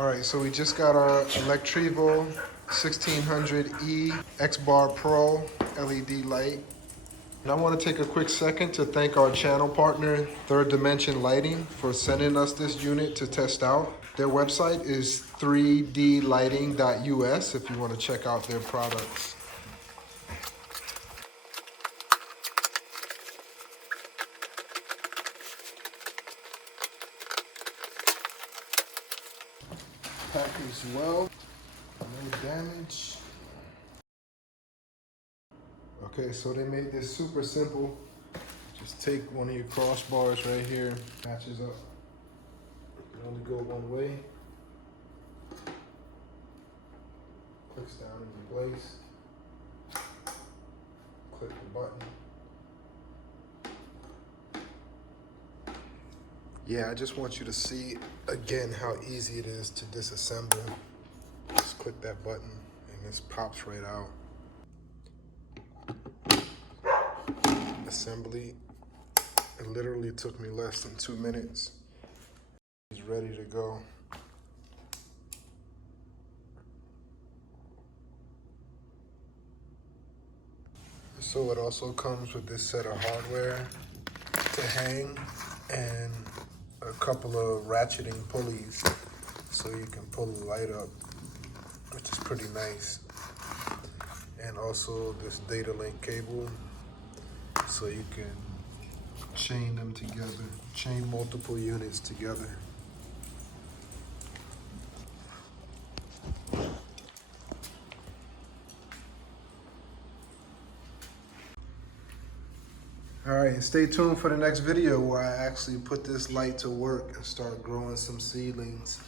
All right, so we just got our Electrivo 1600e XBar Pro LED light. And I want to take a quick second to thank our channel partner, Third Dimension Lighting, for sending us this unit to test out. Their website is 3dlighting.us if you want to check out their products. Packaged well, no damage. Okay, so they made this super simple. Just take one of your crossbars right here, matches up. You can only go one way. Clicks down into place. Click the button. Yeah, I just want you to see again how easy it is to disassemble. Just click that button and this pops right out. Assembly. It literally took me less than 2 minutes. He's ready to go. So it also comes with this set of hardware to hang and a couple of ratcheting pulleys so you can pull the light up, which is pretty nice. And also this data link cable so you can chain them together, chain multiple units together. All right, and stay tuned for the next video where I actually put this light to work and start growing some seedlings.